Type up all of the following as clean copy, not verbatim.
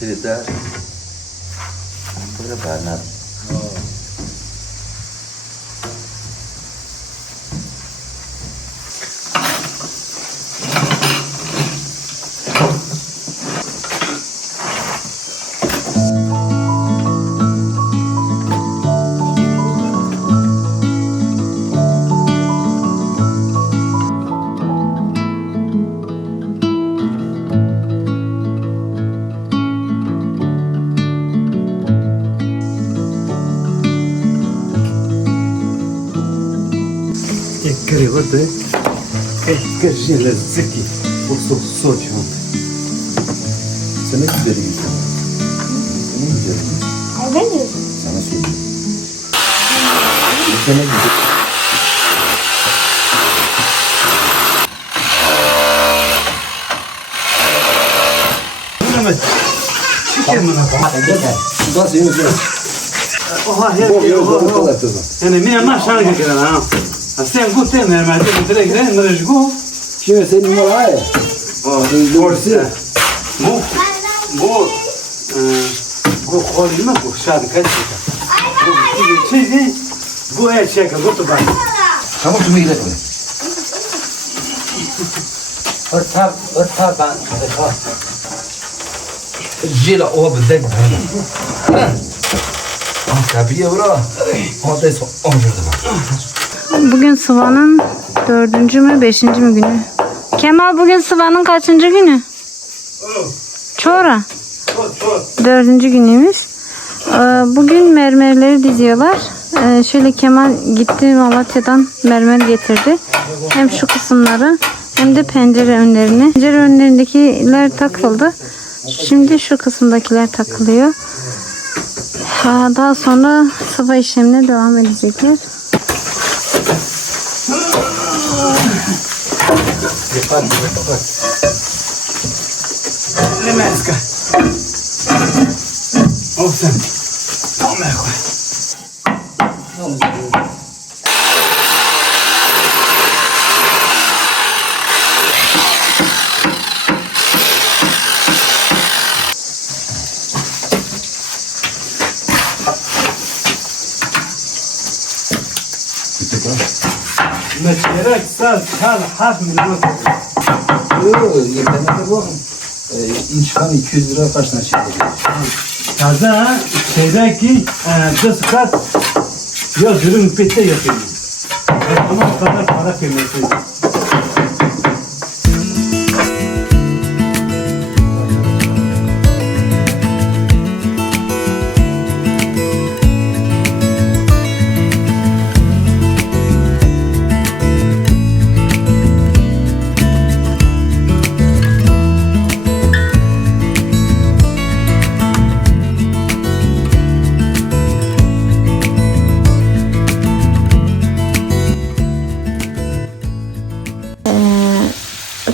Cerita berbanat. Воды, как железки, просто сочно. Sana gidelim. Ne gidelim? Ben de. Sana söyleyeyim. Sana gidelim. Mehmet, şeker mi lan? Nasıl yiyorsun? Oha, yani mine maşana gekelen ha. Sen gut te mermerde direkt gren mrejgo. Şimdi senin numara ya. Forse. Bu kolima bu şarkı kaçtı. Bu şeydi. Bu el çeka gotu bak. Tamam tüm gidelim. Örtar ben. Jila o bedek. Tabii bro. O da son Bugün Sıva'nın 4. mü 5. mü günü? Kemal bugün Sıva'nın kaçıncı günü? Çora. 4. günüymüş. Bugün mermerleri diziyorlar. Şöyle Kemal gitti Malatya'dan mermer getirdi. Hem şu kısımları hem de pencere önlerini. Pencere önlerindekiler takıldı. Şimdi şu kısımdakiler takılıyor. Daha sonra sıva işlemine devam edecekler. Lemeska. Olsun. Tamam koy. Meşerek saz kal harf milimetre. Yok, yetenekli bu. İnşan 200 lira kaç tane çıktı? Taze şeydeki dış kat yok ürün bitti yapıyor. Ama o kadar para kıymetli.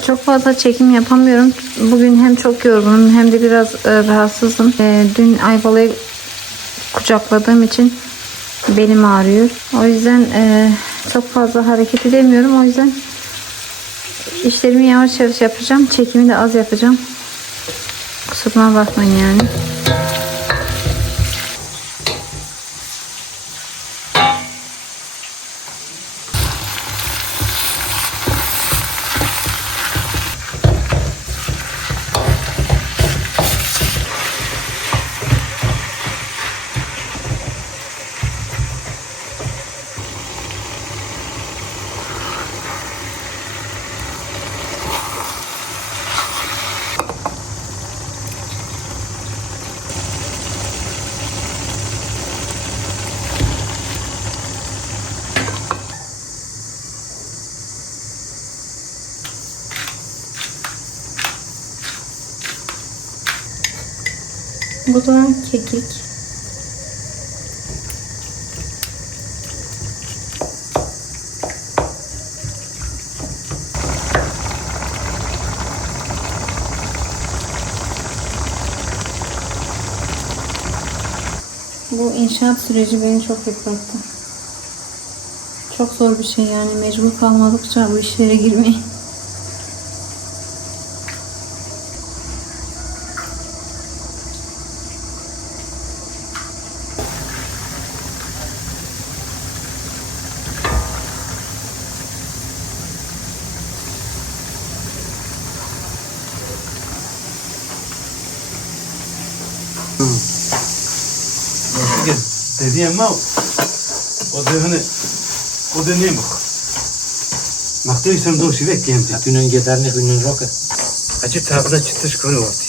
Çok fazla çekim yapamıyorum. Bugün hem çok yorgunum hem de biraz rahatsızım. Dün Ayvalık'ı kucakladığım için belim ağrıyor. O yüzden çok fazla hareket edemiyorum. O yüzden işlerimi yavaş yavaş yapacağım. Çekimi de az yapacağım. Kusuruma bakmayın yani. Bu da kekik. Bu inşaat süreci beni çok yıprattı. Çok zor bir şey yani, mecbur kalmadıkça bu işlere girmeyi. Dedi ama o da hani o da ne bak. Maktul isem doşi ve kemti. Günün giderni günün roka. Acı tabla çıtış konu vardı.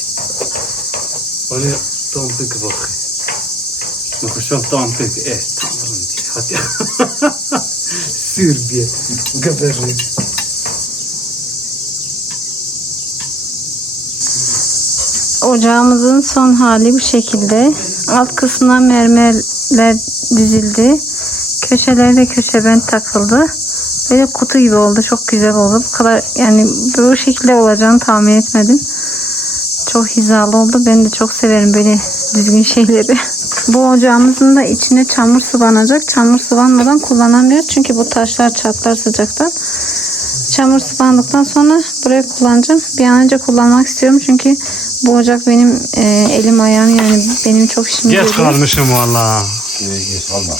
Onu tam pek bak. Makuşam tam pek tanrım diye. Hadi. Sürbiye. Gaberli. Ocağımızın son hali bu şekilde. Alt kısmına mermerler dizildi. Köşeleri de köşebent takıldı. Böyle kutu gibi oldu. Çok güzel oldu. Bu kadar yani bu şekilde olacağını tahmin etmedim. Çok hizalı oldu. Ben de çok severim böyle düzgün şeyleri. Bu ocağımızın da içine çamur sıvanacak. Çamur sıvanmadan kullanamıyor. Çünkü bu taşlar çatlar sıcaktan. Çamur sıvandıktan sonra buraya kullanacağım. Bir an önce kullanmak istiyorum. Çünkü bu ocak benim elim ayağım yani benim çok işime Geç geliyor. kalmışım valla. Geç olma.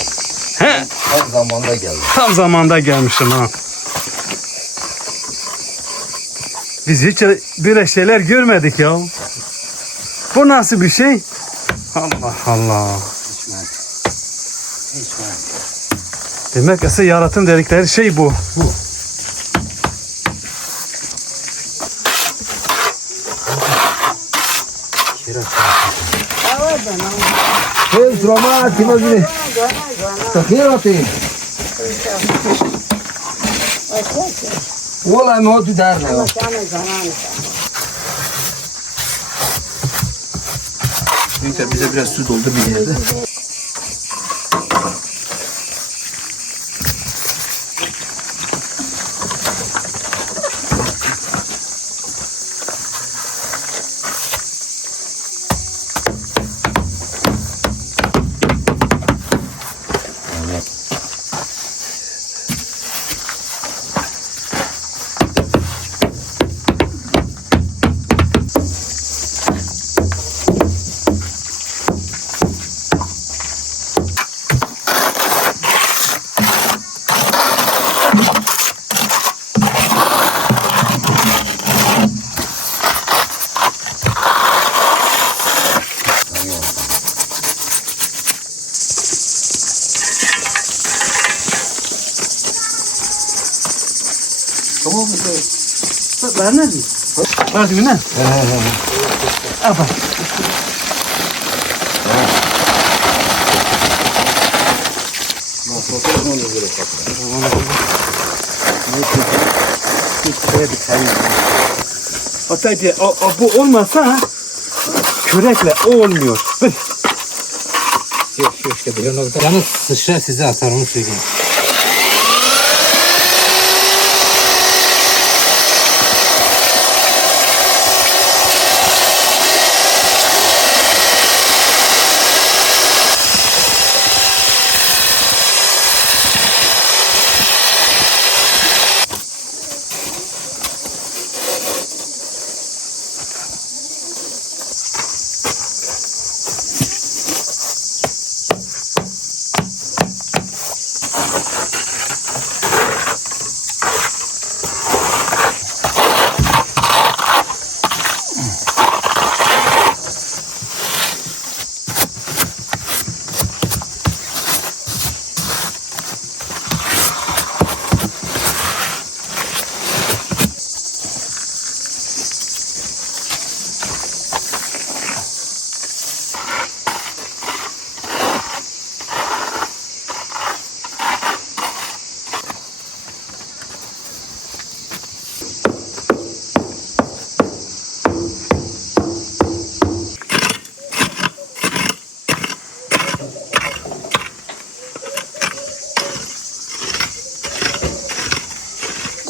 He? Tam zamanda geldi. Tam zamanda gelmişim ha. Biz hiç böyle şeyler görmedik ya. Bu nasıl bir şey? Allah Allah. Demek ise yaratım dedikleri şey bu. Hey, Roma, kim oldu? Takıyor atayım. Ola mı o der ne o? Neyse bize biraz su doldu bir yerde. Tamam mı? Ver ne? Ver değil mi ne? Al bak. Otaydı, bu olmasa kürekle o olmuyor. Yok işte bir nokta. Yalnız sıçra size atar onu söyleyeyim.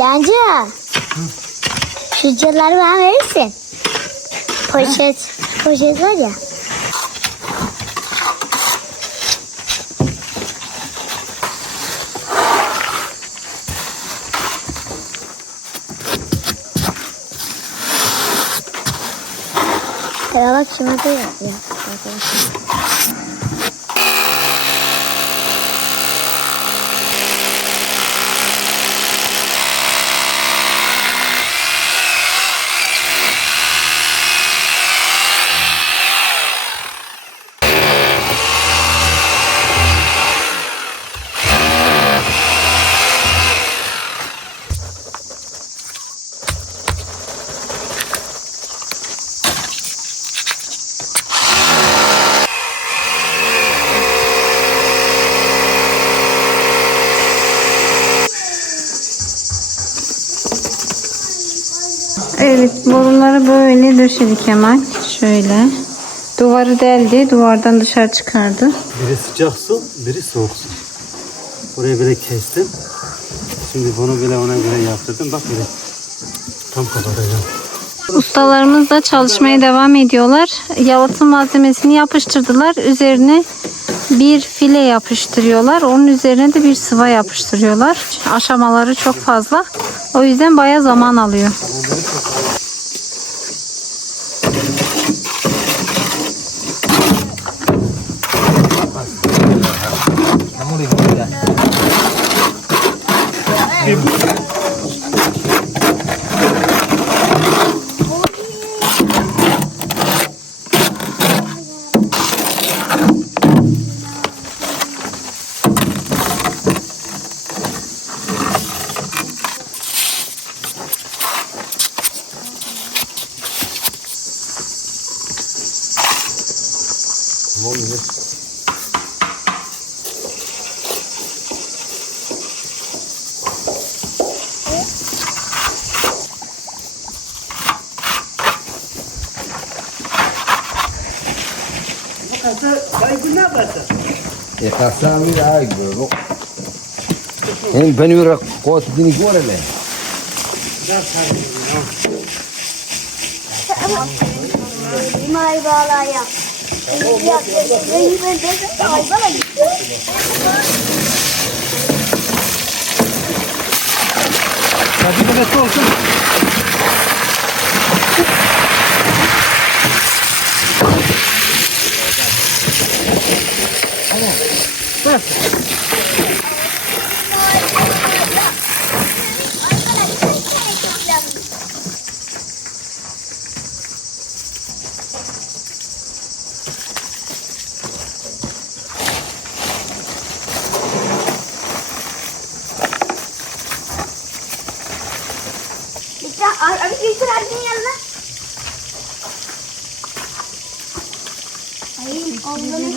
Bence şu cırları bana verirsin. Poşet var ya. Ya bak şuna da yapıyor. Evet, boruları böyle döşedi Kemal. Şöyle. Duvarı deldi. Duvardan dışarı çıkardı. Biri sıcak su, biri soğuk su. Burayı böyle kestim. Şimdi bunu böyle ona göre yaptırdım. Bak böyle tam kapatacağım. Ustalarımız da çalışmaya devam ediyorlar. Yalıtım malzemesini yapıştırdılar. Üzerine bir file yapıştırıyorlar. Onun üzerine de bir sıva yapıştırıyorlar. Aşamaları çok fazla. O yüzden bayağı zaman alıyor. Ya kasami de ay bu. Hem beni bir kot dini göre le. May bağlaya. Hadi nefes olsun. Abi geçir abinin yanına. Hayır, onların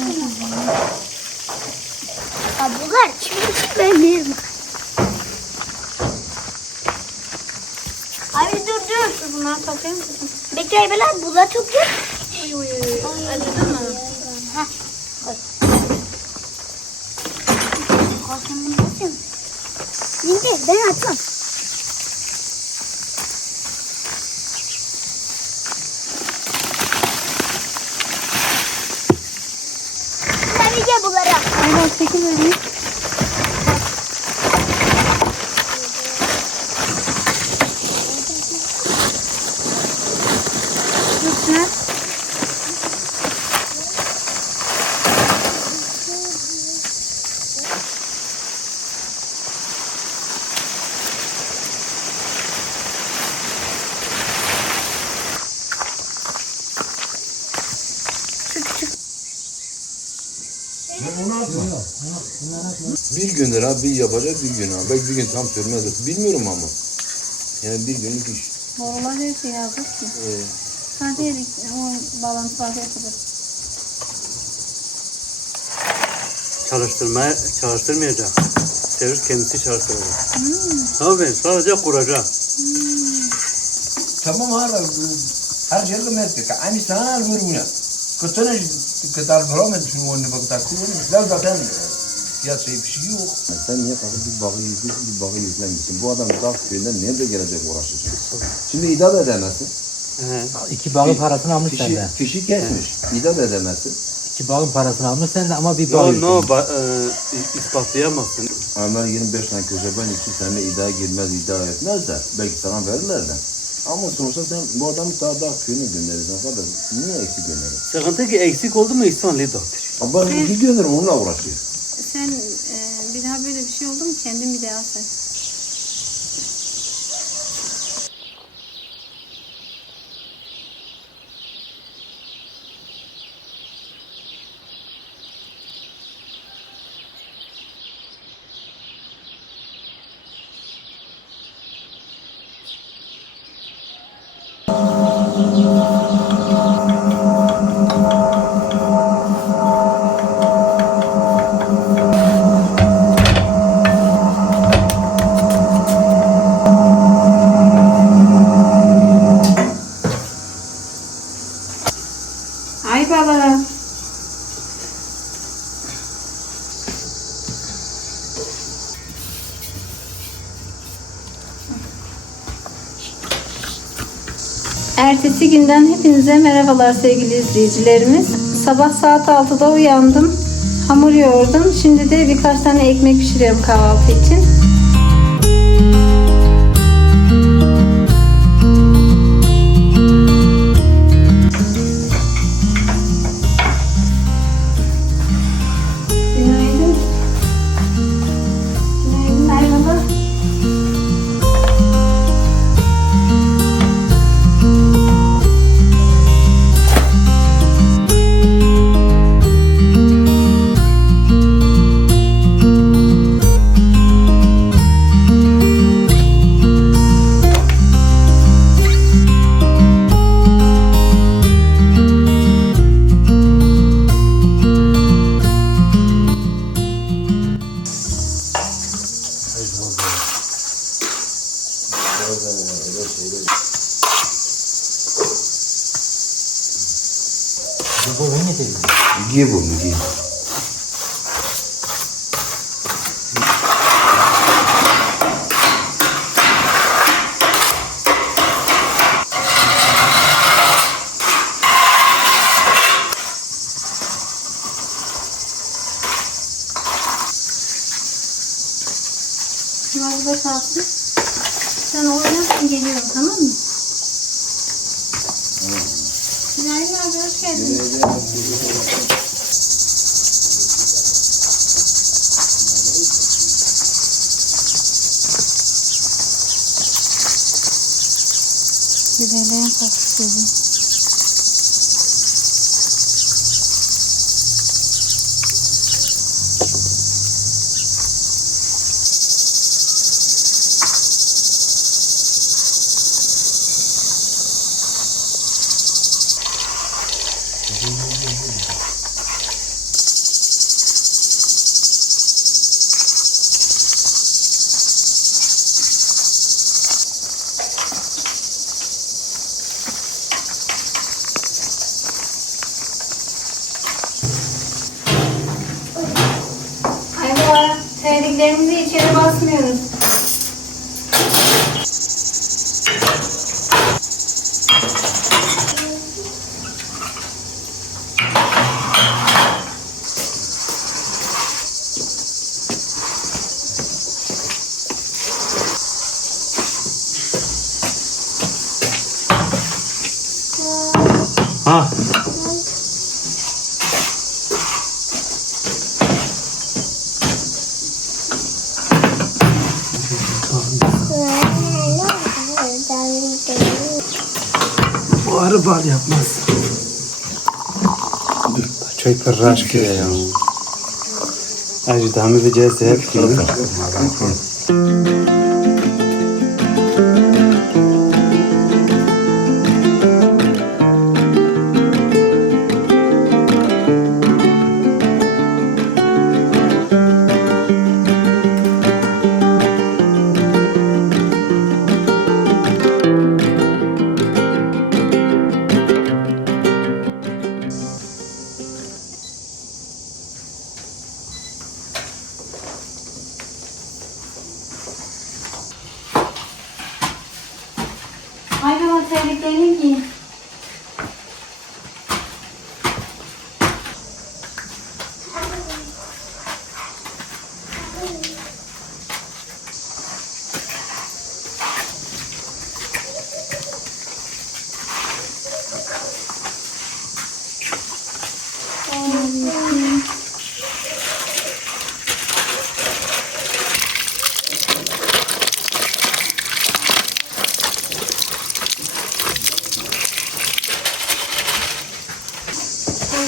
bunlar şimdi ben yerim. Abi dur. Bunları toplayayım mı? Bekle böyle bunlar topluyor. Acıdı mı? Ha. Koy. Korkun bunu atayım. Şimdi ben atmam. Sen gel bunlara. Aynen 8 vereyim. Üstüne. Bir gündür abi yapacak bir gün abi. Belki bir gün tam sürmez. Bilmiyorum ama. Yani bir günlük iş. Borular her şey yazdık ki. Sadece o bağlantı var yapılır. Çalıştırmayacak. Servis kendisi çalıştıracak. Tabii sadece kuracak. Tamam abi. Her yerde mesleği. Aynı sana vurmuyor. Kıtını kadar bulamadın şunu onu bak takdir. Zaten Gerçek bir şey yok. Sen niye kalkıp bir bağı yüklüyorsun, bir bağı yüklemişsin? Bu adam dağ köyünden nerede gelecek uğraşacak? Şimdi idam edemezsin. İki bağın parasını almış senden. Fişi kesmiş. İdam edemezsin. İki bağın parasını almış senden ama bir bağ No, yüklemiş. ispatlayamazsın. Ömer 25 tane köşeben için seninle iddia girmez, iddia etmez de belki sana verirler de. Ama sonuçta sen bu adamı dağ köyüne gönderirsin. Fakat niye eksik gönderir? Sıkıntı ki eksik oldu mu İhsan Lido'dur. Ama ben iki gündür onunla uğraşıyorum. Sen bir daha böyle bir şey oldu mu kendin bir daha say. Ay balığı. Ertesi günden hepinize merhabalar sevgili izleyicilerimiz. Sabah saat 6'da uyandım. Hamur yoğurdum. Şimdi de birkaç tane ekmek pişiriyorum kahvaltı için. Günaydın. Günaydın Ayvalı. Bu ne dedi? Mügiye bu mügiye. Şurada kalsın. Sen oynasın geliyorum tamam mı? Günaydın abi hoş geldin. Güzelliğin tatlısıydı. Ayva, terliklerimizi içeri basmıyoruz. Ha. Bu arı bal yapmaz. Çay pırraş ki ya. Acı damı ve ceset gibi. benimki.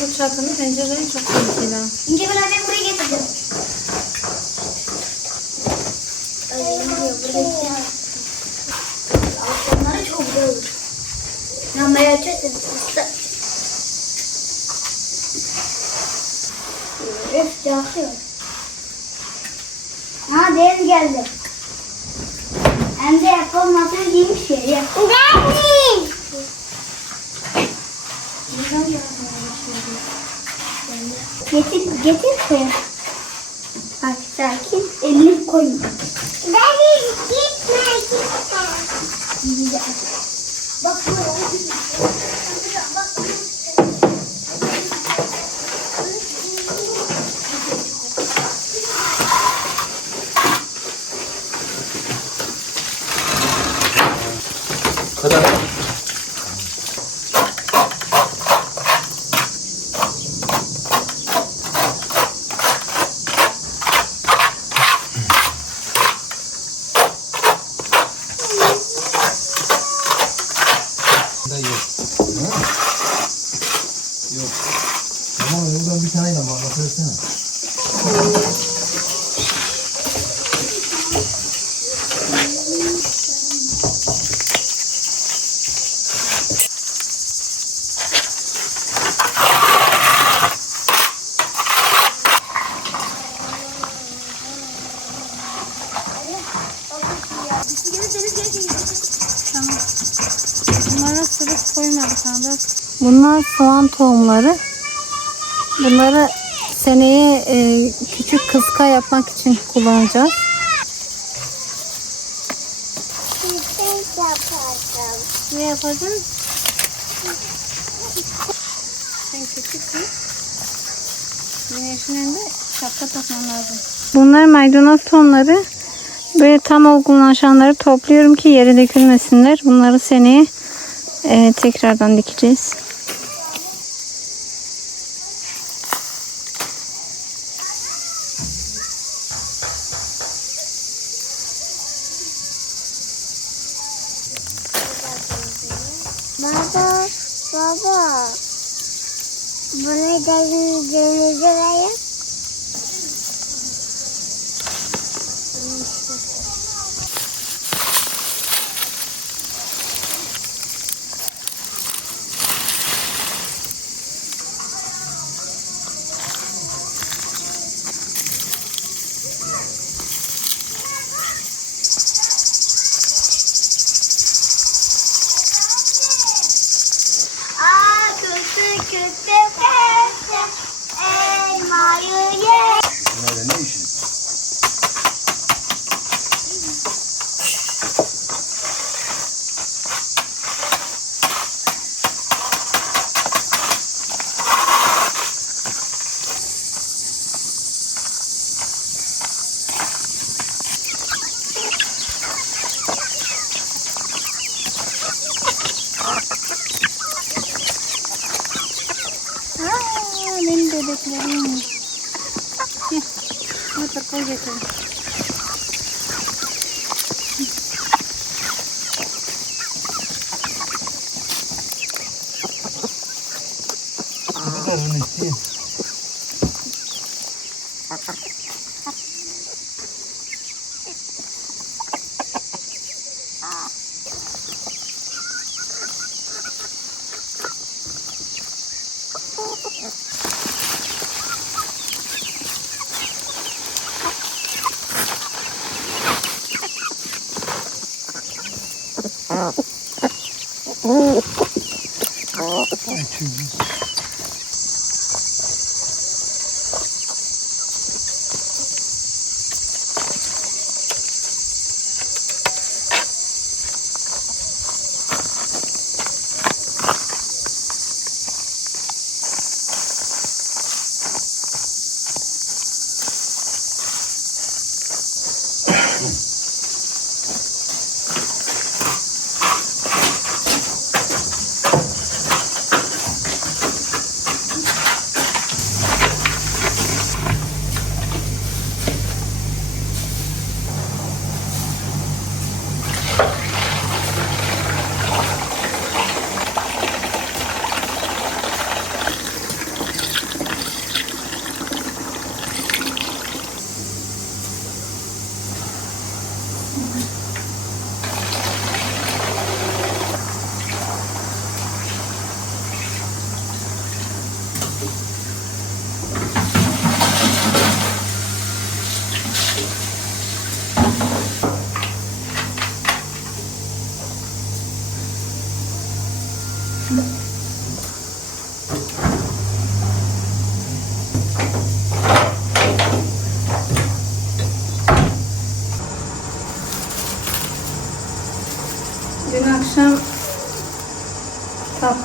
Bu çatının pencereleri çok tehlikeli. İnce ben annem buraya getirdim. Onları çok güzel olur. Lambayı açarsın. Öf yakıyor. Ha Deniz geldi. Hem de yapılmasını giymiş ya. Deniz! Getir koyun. Bak sakin, elini koyun. Deniz gitme. Bak Kadar. Da yok. Yok. Ama oradan bir tane de bak versene. Bunlara sırık koymadık ha bak. Bunlar soğan tohumları. Bunları seneye küçük kıska yapmak için kullanacağız. Ne yapacaksın? Sen küçüksün. Güneşin önünde şapka takman lazım. Bunlar maydanoz tohumları. Böyle tam olgunlaşanları topluyorum ki yere dökülmesinler. Bunları seneye tekrardan dikeceğiz. Baba. Bunu denize verin. Elmayı ye. Nerede ne işin? Benim bebeklerim. Mısır koy getir.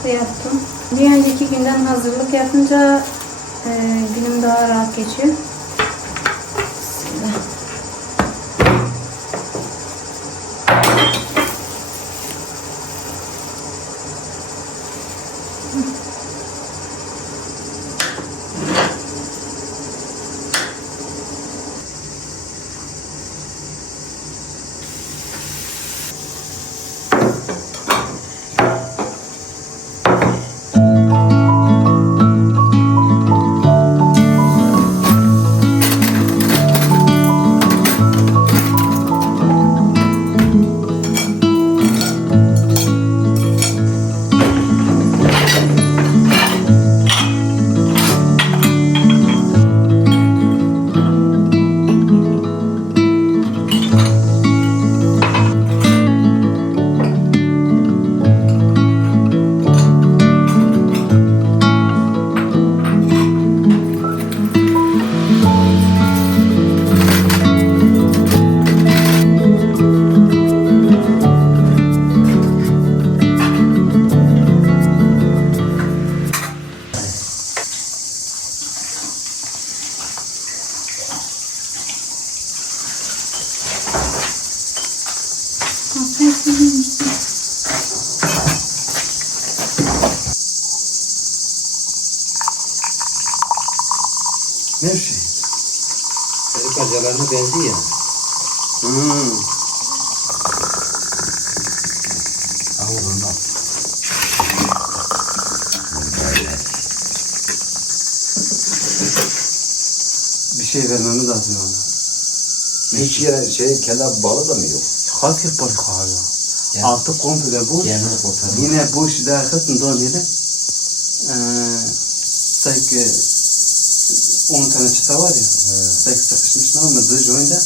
yaptım. Bir önceki günden hazırlık yapınca günüm daha rahat geçiyor. Bismillah. Ne şey? Çocuk acılarına benziyor ya. Allah'ım. Bir şey vermemiz lazım ona. Hiç yere kelle balı da mı yok? Hakik balık abi. Altı komple boş. Yine boş derken dönüyor. Sanki 10 tane çıta var ya. Sanki sıkışmışlar ama dış oyunda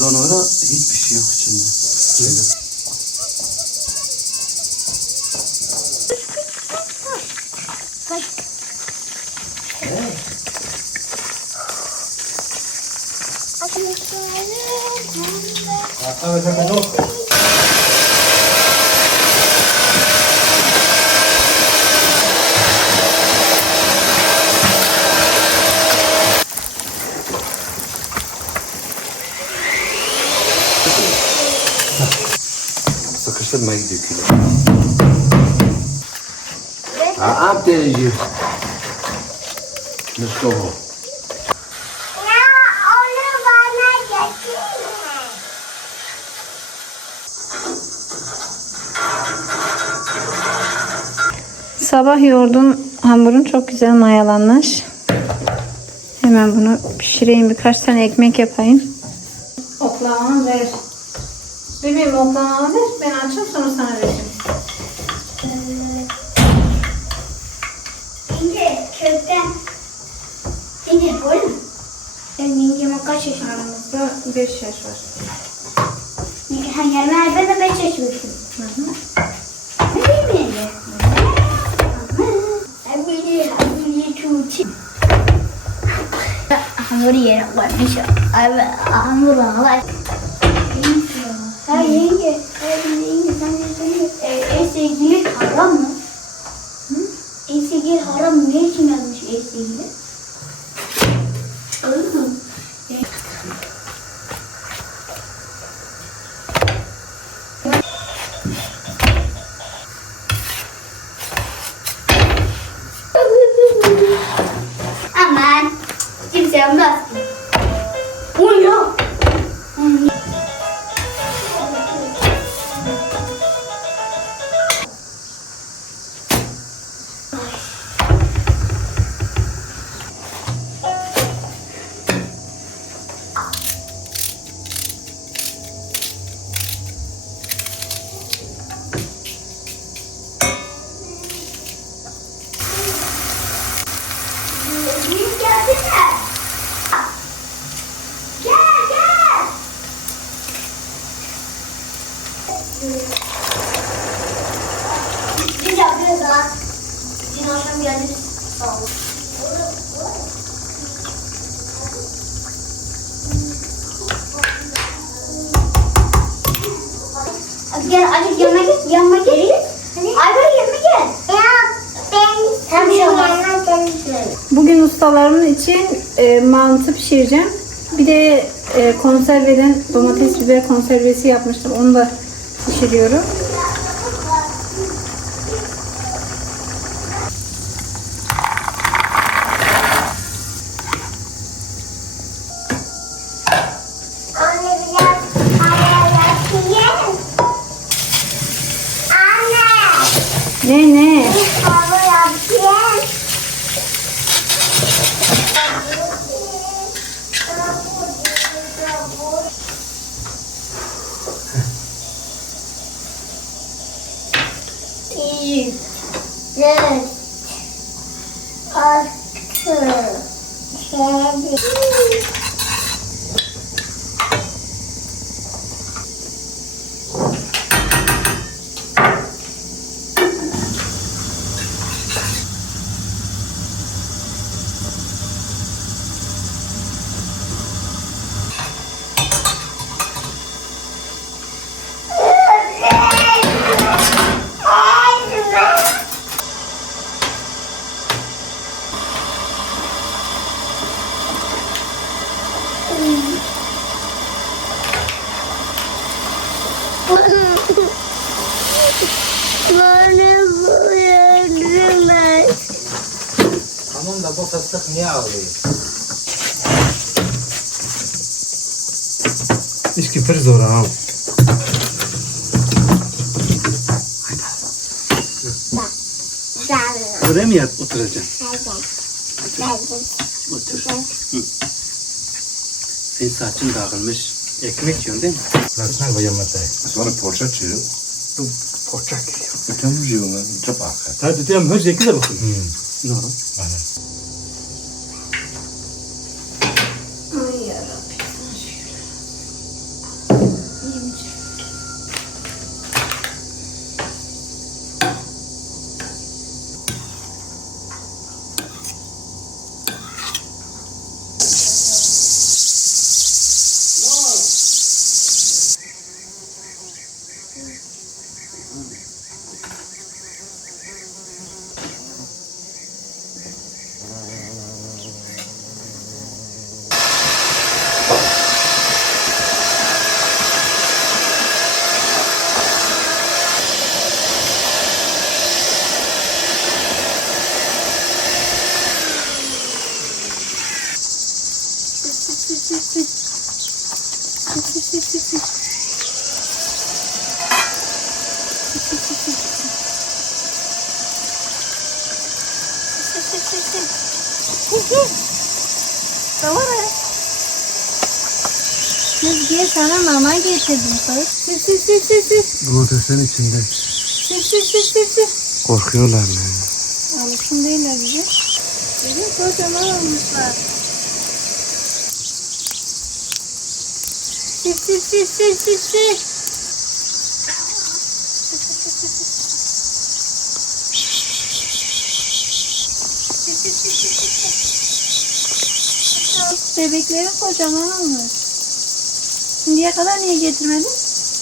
donora hiçbir şey yok içinde. Sıkıştırmaya gidiyor kilo. Am televizyon. Mustafa. Ya onu bana getirme. Sabah yoğurdum hamurun çok güzel mayalanmış. Hemen bunu pişireyim. Birkaç tane ekmek yapayım. Oklavamı ver. Bebeğim oklavamı ver. Ben açayım sonra sana vereceğim. İnce kökten. İnce boy mu? Senin yengeme kaç yaş var? Aramızda 5 yaş var. Yani ben de 5 yaş büyüksün. Ne diyeyim yenge? Habili tuğçi. Hamur yere koymuş. Hamur var. Ha yenge. Yenge sen sevgili haram mı? Sevgili haram mı? Ne için yazmış sevgili? Öyle mi? Aman, kimse olmaz. Uyuyor. Biraz daha. Dün akşam geldiniz. Sağ olun. Gel, acık yanıma git. Yanıma gel. Ay böyle yanıma gel. ustalarımın için mantı pişireceğim. Bir de konserveden domates biber konservesi yapmıştım. Onu da pişiriyorum. Anne biraz araya yapayım. Anne. Ne? Hava yapayım. Bir, dört, altı, yedi. Tamam da bu fıstık niye ağlıyor? İş küfür zor ha. Buraya mı oturacaksın? Otur. Senin saçın dağılmış. Ekmek yiyorsun değil mi? Lasnar ve yamata. Sonra poğaça çiğ. Poğaça geliyor. Ötem bir şey onlar. Çok akar. Hadi diyorum her şekilde bakın. Doğru. Aynen. Ay yarabbim. Gel sana mama getirdim kız. Sis. Domatesin içinde. Sis. Korkuyorlar mı? Alışkın değiller bize. Dedim kocaman olmuşlar. Sis. Bebekleri kocaman olmuş. Şimdiye kadar niye getirmedin?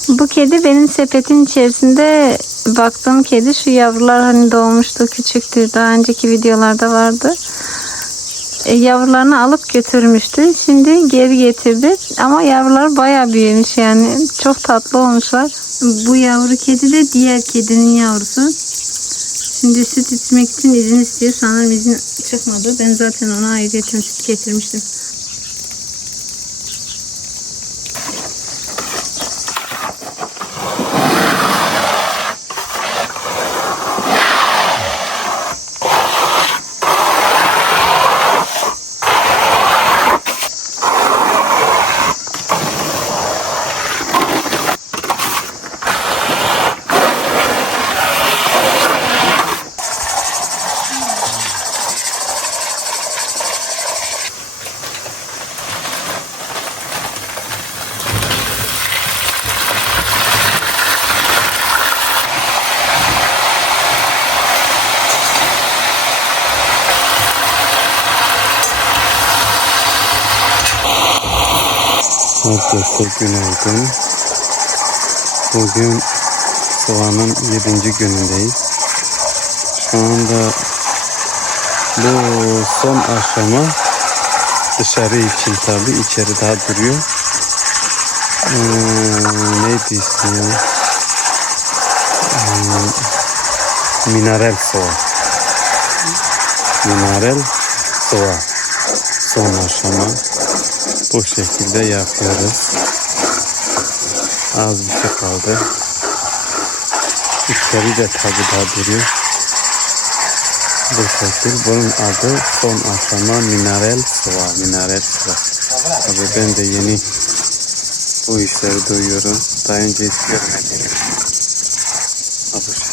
Bu kedi benim sepetin içerisinde baktığım kedi. Şu yavrular hani doğmuştu, küçüktü. Daha önceki videolarda vardı. Yavrularını alıp götürmüştü. Şimdi geri getirdi. Ama yavrular bayağı büyümüş yani. Çok tatlı olmuşlar. Bu yavru kedi de diğer kedinin yavrusu. Şimdi süt içmek için izin istiyor. Sanırım izin çıkmadı. Ben zaten ona ayrıyeten süt getirmiştim. Herkese günaydın. Bugün soğanın 7. günündeyiz. Şu anda Bu son aşama. Dışarı için tabi. İçeri daha duruyor. Neydi ismi ya? Mineral soğan. Mineral soğan. Son aşama. Bu şekilde yapıyoruz. Az bir şey kaldı. İçeri de tabi daha duruyor. Bu şekil. Bunun adı son aşama mineral soğan. Mineral soğan. Tabi ben de yeni bu işleri duyuyorum. Daha önce hiç görmedim. Bu şekil.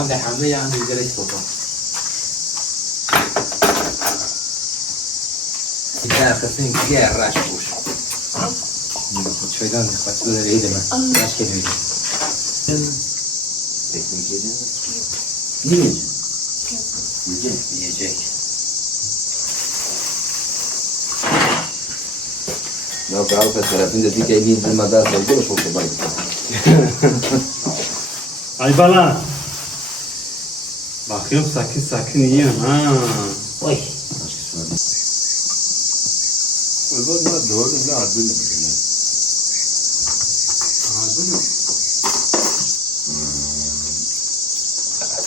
عندي حامية عندي جريت فوق. إذا خسين كيا الراش بوش. شويدان خاطر العيد ما راش كده. Teknik yedin mi? Ne yiyeceksin? Yiyecek. Yiyecek. Ya Avrupa tarafında dik eli indirmeden sonra çok kolay. Ay bala. Bakıyorum sakin sakin yiyorsun ha. Oy. Uygun ne doğru ne adını bilmiyorum. Adını?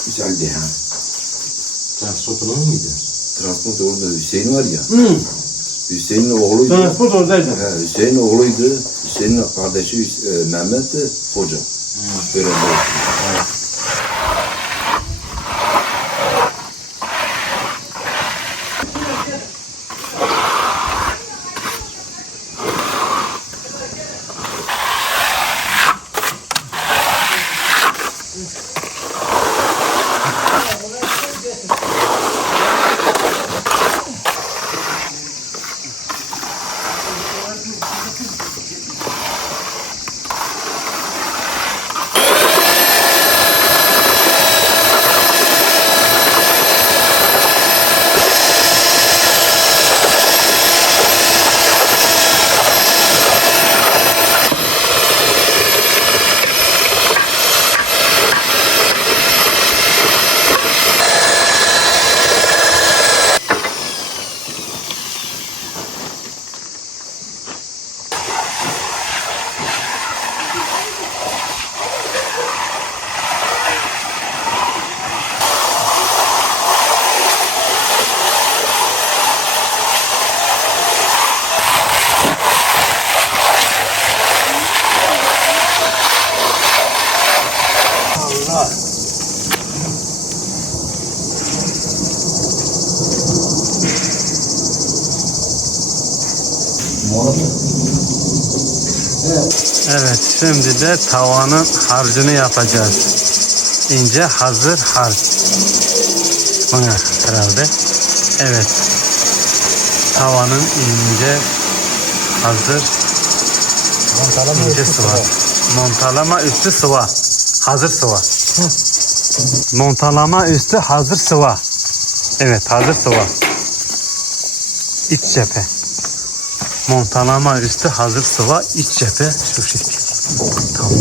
Güzeldi ha. Transportuna mıydı? Transport orada Hüseyin var ya. Hüseyin'in oğluydu. Transport oradaydı. He, Hüseyin'in oğluydu. Hüseyin'in kardeşi Mehmet de hoca. Böyle evet. Evet, şimdi de tavanın harcını yapacağız. ince hazır harç. Bana herhalde. Evet. Tavanın ince hazır ince sıva. Montalama üstü sıva. Hazır sıva. Montalama üstü hazır sıva. Evet, hazır sıva. İç cephe. Montalama üstü hazır sıva, iç cephe şu şekilde. Tamam.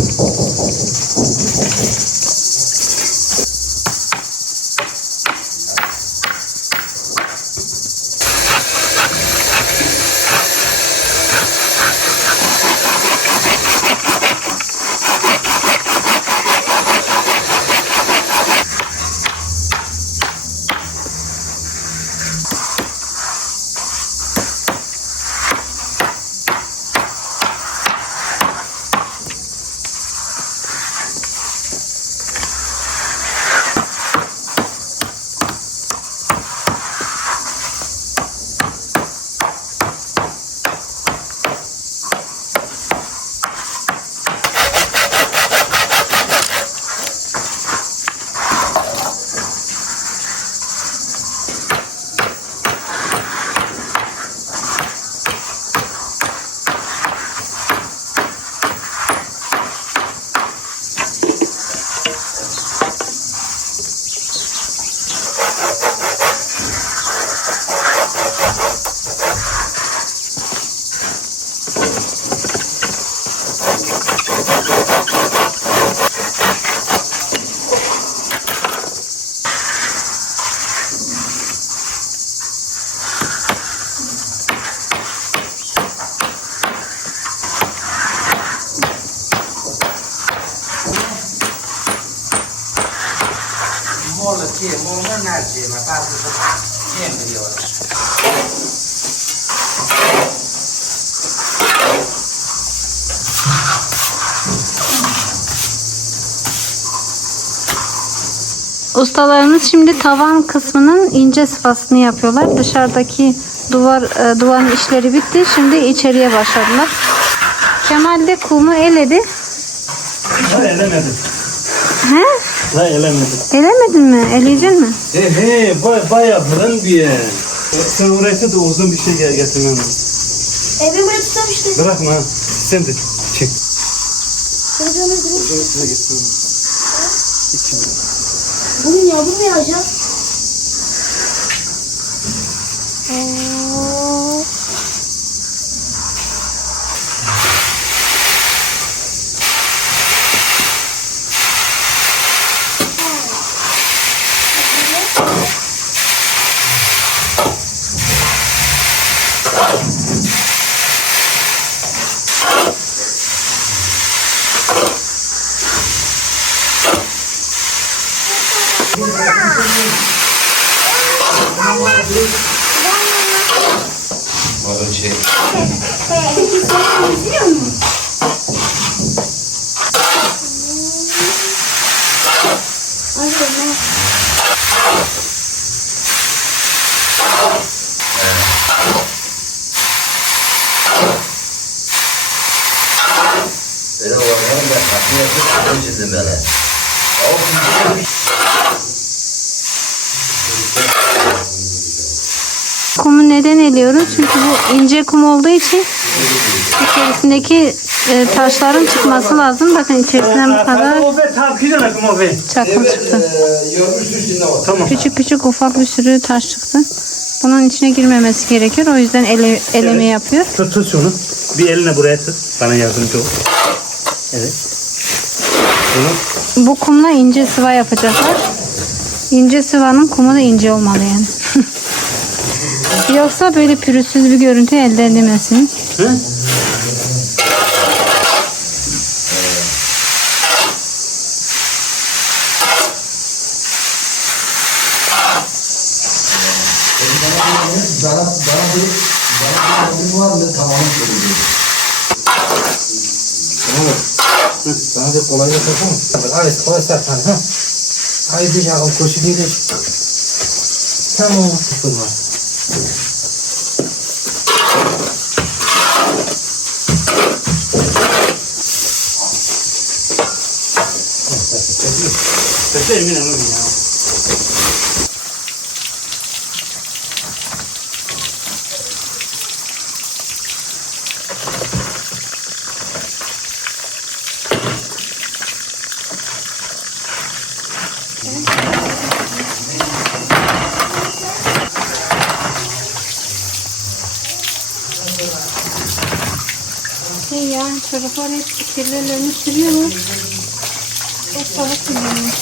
Ustalarımız şimdi tavan kısmının ince sıvasını yapıyorlar. Dışarıdaki duvarın işleri bitti. Şimdi içeriye başladılar. Kemal de kumu eledi. La elemedim. He? La elemedim. Elemedin mi? Eleyeceksin mi? Bayağı fırın bir yer. Sen oraya da uzun bir şey getirmem lazım. Ben buraya tutamıştım. Bırakma. Sen de çek. Bugün yağmur mu yağacak? Biliyor musun? Öyle olanların ben tatmin etmek için çizdim yani. Kumu neden eliyoruz? Çünkü bu ince kum olduğu için içerisindeki taşların çıkması lazım. Bakın içerisinden bu kadar çakıl çıktı. Tamam. Küçük küçük ufak bir sürü taş çıktı. Bunun içine girmemesi gerekiyor. O yüzden eleme yapıyor. Tut şunu. Bir eline buraya tut. Bana yardımcı ol. Evet. Bu kumla ince sıva yapacaklar. İnce sıvanın kumu da ince olmalı yani. Yoksa böyle pürüzsüz bir görüntü elde edemezsiniz. Hı? Bana var tamamı soruluyor. Bana bir kolay yapasın. Ay kolay serkan ha. Ay bir yakın koşu gelir. Tamam sıfır var. Yeter mi lan ya? Şey ya, çocuklar hep kirlilerini sürüyorlar. Çok salak kullanıyor.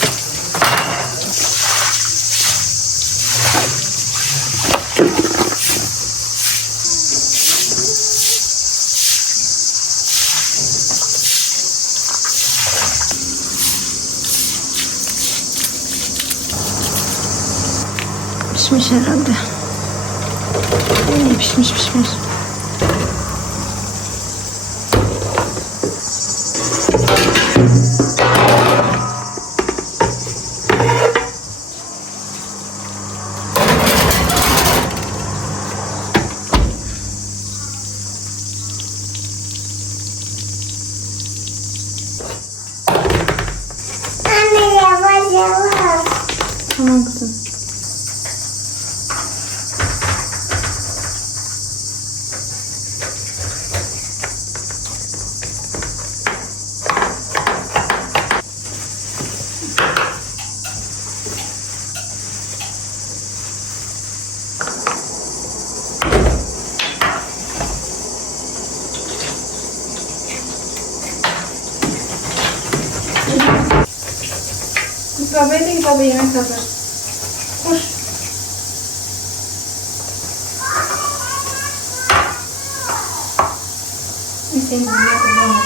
Pişmiş herhalde. İyi pişmiş. Anne yavaş yavaş. Tamam kızım. Babaya da git, baba yemek hazır. Koş. Seni yapacağım.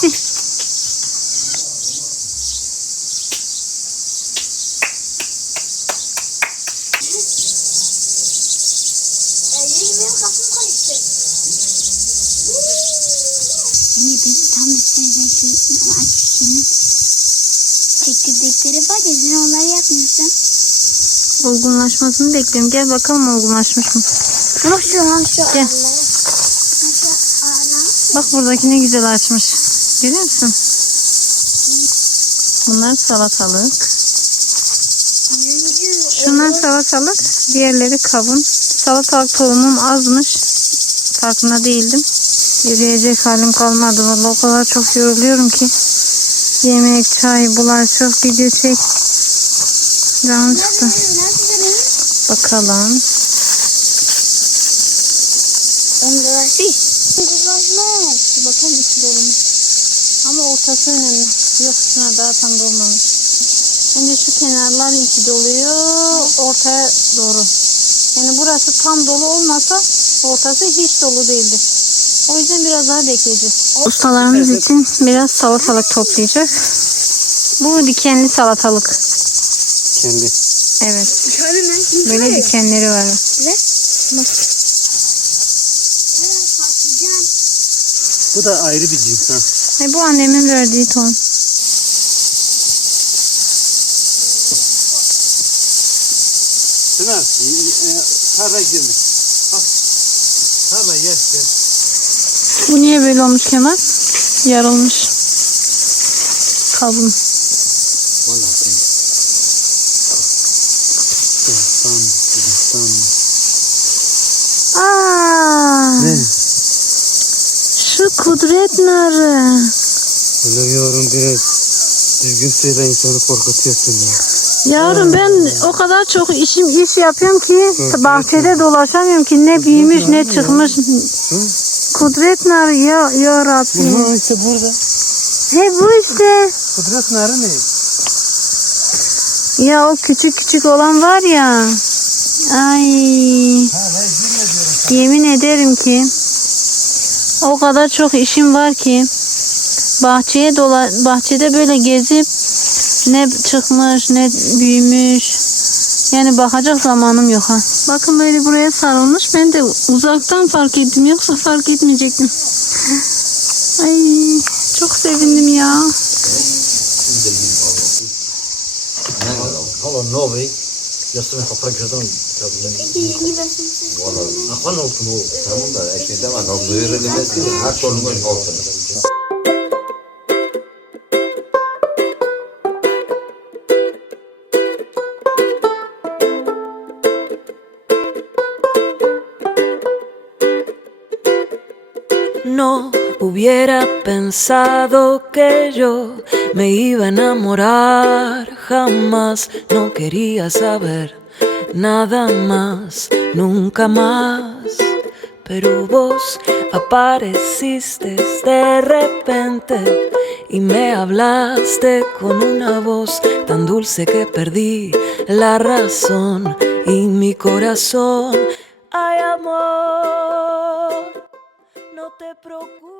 Sip. Anne ben tam da sen şu açışını çekirdekleri var ya sen onları yapmıyorsun. Olgunlaşmasını bekliyorum. Gel bakalım olgunlaşmış mı? Nasıl? Gel. Bak buradaki ne güzel açmış. Görüyor musun? Bunlar salatalık. Şunlar salatalık. Diğerleri kavun. Salatalık tohumum azmış. Farkında değildim. Yürüyecek halim kalmadı. Vallahi o kadar çok yoruluyorum ki. Yemek, çay, bulaşık, video çek. Canım çıktı. Bakalım. Bakalım içi dolu mu? Ama ortası önemli. Yok şuna daha tam dolmamış. Önce şu kenarlar içi doluyor. Ortaya doğru. Yani burası tam dolu olmasa ortası hiç dolu değildi. O yüzden biraz daha bekleyeceğiz. Ustalarımız için biraz salatalık toplayacak. Bu dikenli salatalık. Kendi. Evet. Böyle dikenleri var. Bu da ayrı bir cins ha. Bu annemin verdiği tohum. Çınar, tarla girme. Tarla yer. Bu niye böyle olmuş Kemal? Yarılmış. Kabuğum. Aa, Ne? şu kudret narı. Biliyorum biraz Düzgün söyle, insanı korkutuyorsun ya. Yavrum ben o kadar çok iş yapıyorum ki bahçede dolaşamıyorum ki ne büyümüş ne çıkmış. Kudret narı ya Rabbim. Ha işte burada. He bu işte. Kudret narı ne? Ya o küçük olan var ya. Ay. Yemin ederim ki o kadar çok işim var ki bahçede böyle gezip ne çıkmış ne büyümüş. Yani bakacak zamanım yok ha. Bakın böyle buraya sarılmış. Ben de uzaktan fark ettim. Yoksa fark etmeyecektim. Ay çok sevindim ya. Halo nowy, ja sobie poprawiam. Aman olsun o. Tamam da ekşi demez. O duyurulmaz ki her sorunun olsun. No hubiera pensado que yo me iba a enamorar, jamás no quería saber nada más, nunca más. Pero vos apareciste de repente y me hablaste con una voz tan dulce que perdí la razón y mi corazón. Ay, amor, no te preocupes.